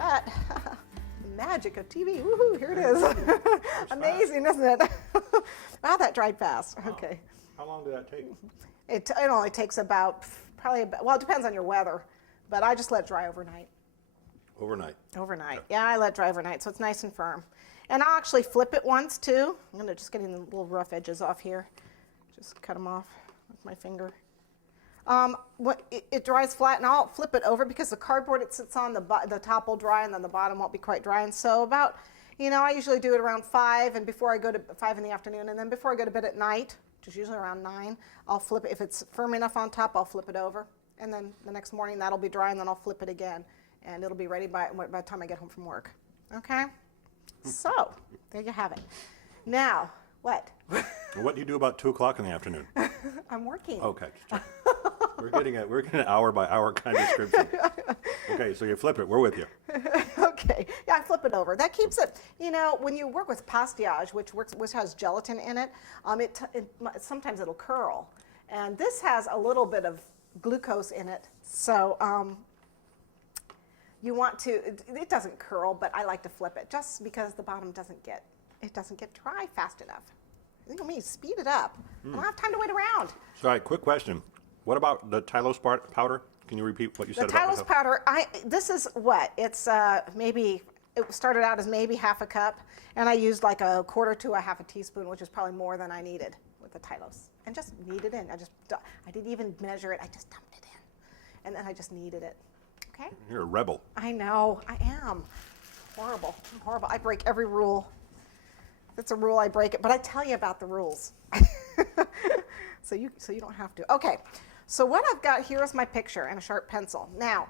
But magic of TV, woohoo, here it is. Amazing, isn't it? Wow, that dried fast. Wow. Okay. How long did that take? It only takes about, well, it depends on your weather, but I just let it dry overnight. Overnight. Overnight. Okay. Yeah, I let it dry overnight, so it's nice and firm. And I'll actually flip it once too. I'm gonna just getting the little rough edges off here. Just cut them off with my finger. It dries flat, and I'll flip it over because the cardboard it sits on, the top will dry, and then the bottom won't be quite dry. And so about, I usually do it around 5, and before I go to 5 in the afternoon, and then before I go to bed at night, which is usually around 9, I'll flip it. If it's firm enough on top, I'll flip it over, and then the next morning that'll be dry, and then I'll flip it again, and it'll be ready by the time I get home from work. Okay? So there you have it. Now, what? What do you do about 2 o'clock in the afternoon? I'm working. Okay. We're getting an hour by hour kind of description. Okay, so you flip it. We're with you. Okay. Yeah, I flip it over. That keeps it. When you work with pastillage, which has gelatin in it, sometimes it'll curl, and this has a little bit of glucose in it, so you want to. It doesn't curl, but I like to flip it just because the bottom doesn't get dry fast enough. You know me, speed it up. I don't have time to wait around. Sorry, quick question. What about the Tylose powder? Can you repeat what you said about The Tylose powder, this is what? It's maybe, it started out as maybe half a cup, and I used like a quarter to a half a teaspoon, which is probably more than I needed with the Tylose. And just knead it in. I didn't even measure it, I just dumped it in. And then I just kneaded it. Okay? You're a rebel. I know, I am. Horrible, I'm horrible. I break every rule. If it's a rule, I break it, but I tell you about the rules. So you don't have to. Okay, so what I've got here is my picture and a sharp pencil. Now,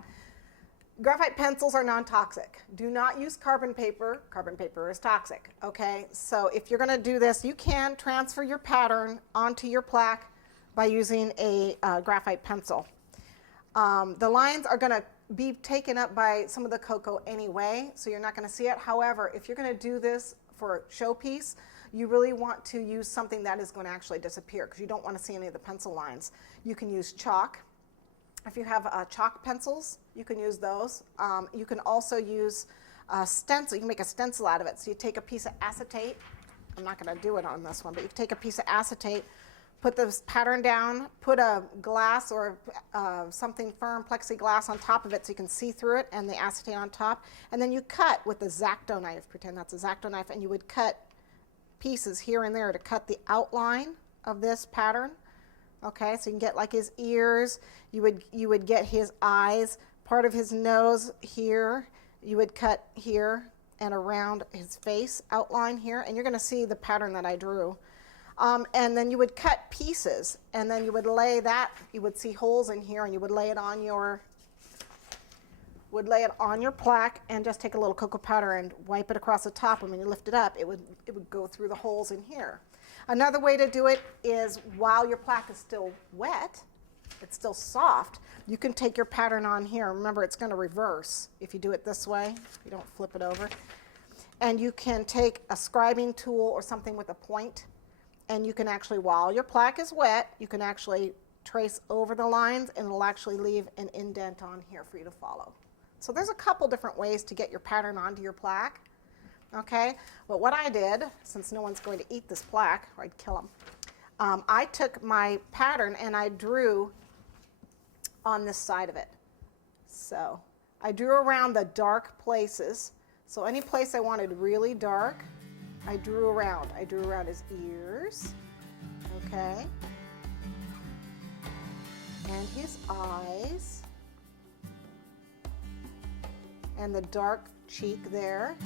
graphite pencils are non-toxic. Do not use carbon paper. Carbon paper is toxic, okay? So if you're gonna do this, you can transfer your pattern onto your plaque by using a graphite pencil. The lines are gonna be taken up by some of the cocoa anyway, so you're not gonna see it. However, if you're gonna do this for a showpiece, you really want to use something that is going to actually disappear because you don't want to see any of the pencil lines. You can use chalk. If you have chalk pencils, you can use those. You can also use a stencil. You can make a stencil out of it. So you take a piece of acetate. I'm not going to do it on this one, but you can take a piece of acetate, put this pattern down, put a glass or something firm, plexiglass on top of it so you can see through it, and the acetate on top. And then you cut with a X-Acto knife. Pretend that's a X-Acto knife, and you would cut pieces here and there to cut the outline of this pattern. Okay, so you can get like his ears, you would get his eyes, part of his nose here, you would cut here and around his face outline here, and you're going to see the pattern that I drew. And then you would cut pieces, and then you would lay that, you would see holes in here, and you would lay it on your plaque and just take a little cocoa powder and wipe it across the top, and when you lift it up, it would go through the holes in here. Another way to do it is while your plaque is still wet, it's still soft, you can take your pattern on here. Remember, it's going to reverse if you do it this way, you don't flip it over. And you can take a scribing tool or something with a point, and you can actually, while your plaque is wet, you can actually trace over the lines, and it'll actually leave an indent on here for you to follow. So there's a couple different ways to get your pattern onto your plaque, okay? But what I did, since no one's going to eat this plaque, or I'd kill them, I took my pattern and I drew on this side of it. So I drew around the dark places. So any place I wanted really dark, I drew around. I drew around his ears, okay? And his eyes. And the dark cheek there,